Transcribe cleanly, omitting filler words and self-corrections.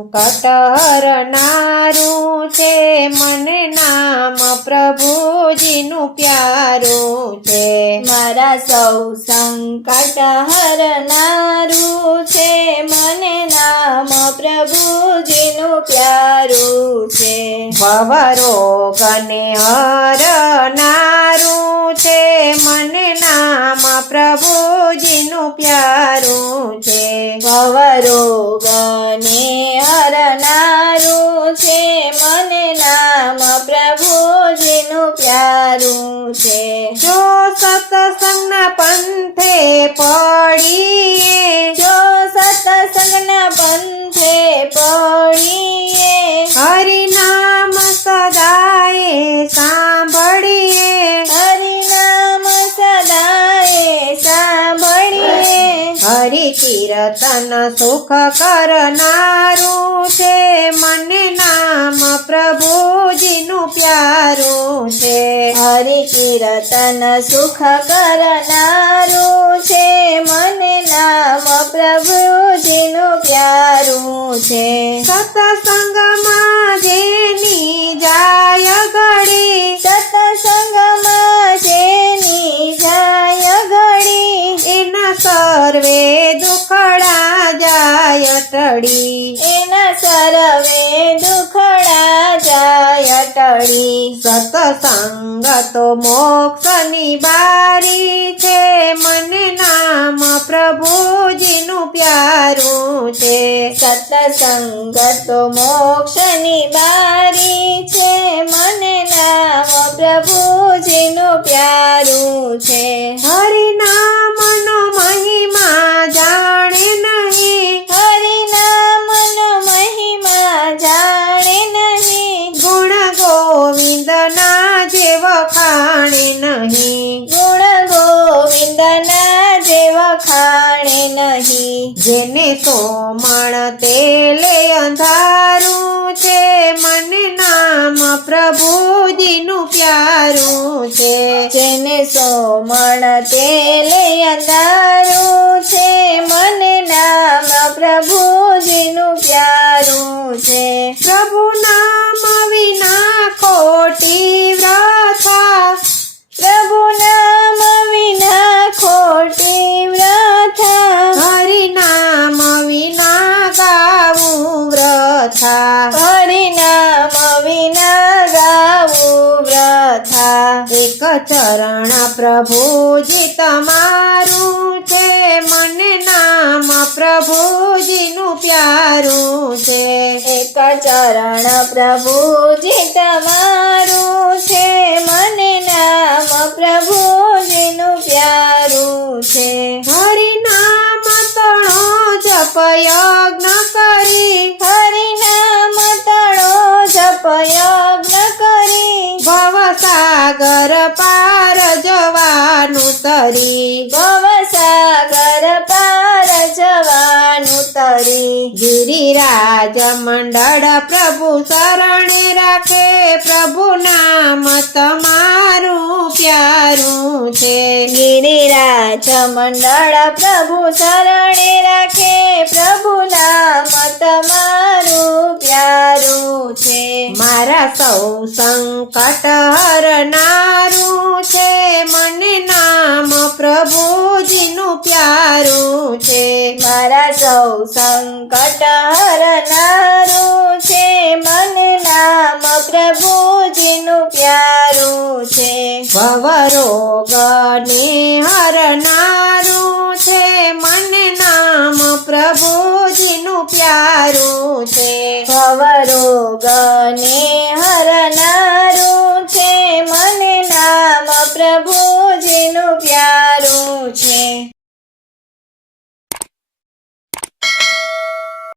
સંકટ હરનારું છે, મને નામ પ્રભુજીનું પ્યારું છે. મારા સૌ સંકટ હરનારું છે, મને નામ પ્રભુજીનું પ્યારું છે. ભવરોગને હરનારું છે, મને નામ પ્રભુજીનું પ્યારું છે. ભવરોગને હરનારું છે, મને નામ પ્રભુજીનું પ્યારું છે. જો સત્સંગના પંથે પડીએ, જો સત્સંગના પંથે પડીએ, હરિનામ સદાય સાંભળીએ, હરિનામ સદાય સાંભળીએ, હરિકીર્તન સુખ કરનારું છે, મને નામ પ્રભુજીનું પ્યારું છે. હરિકીર્તન સુખ કરનારું છે, મને નામ પ્રભુજીનું પ્યારું છે. સત્સંગમાં જેની જાય ઘડી, સત્સંગમાં જેની જાય ઘડી, એના સર્વે દુખડા જાય ટળી. એના સર્વે દુખડા જાય ટળી. સત્સંગ તો મોક્ષની બારી છે, મને નામ પ્રભુજીનું પ્યારું છે. સત્સંગ તો મોક્ષની બારી છે, મને નામ પ્રભુજીનું પ્યારું છે. હરિનામનો મહિમા જાણે નહીં, હરિનામનો મહિમા જાણે નહીં, ગુણ ગોવિંદના જે વખાણે નહીં. ગુણ ગોવિંદના જે વખાણે નહીં. જેને સોમણ તેલે અંધારું છે, મને નામ પ્રભુજીનું પ્યારું છે. જેને સોમણ તેલે અંધારું છે, મને નામ પ્રભુજીનું પ્યારું છે. પ્રભુ નામ વિના ખોટી વ્રથા, પ્રભુ નામ વિના ખોટી વ્રથા, હરિનામ વિના ગાવું વ્રથા. હરિનામ વિના ગાવું વ્રથા. એક ચરણ પ્રભુજી તમારું છે, મને નામ પ્રભુજીનું પ્યારું છે. એક ચરણ પ્રભુજી તમારું છે, મને નામ પ્રભુજીનું પ્યારું છે. હરિનામ તણો જપ યજ્ઞ કરી, હરિનામ તળો જપ યજ્ઞ કરી, ભવસાગર પાર જવાનું તરી. ભવસાગર પાર જવાનું તરી. ગિરિરાજ મંડળ પ્રભુ શરણે રાખે, પ્રભુ નામ તમારું પ્યારું છે. ગિરિરાજ મંડળ પ્રભુ શરણે રાખે, પ્રભુ નામ તમારું પ્યારું છે. મારા સૌ સંકટ હરનારું છે, મને નામ પ્રભુજીનું પ્યારું છે. મારા સૌ સંકટ હરનારું છે, મને નામ પ્રભુજીનું પ્યારું છે. ભવરોગને હરનારું છે, મને નામ પ્રભુજીનું પ્યારું છે. ભવરોગને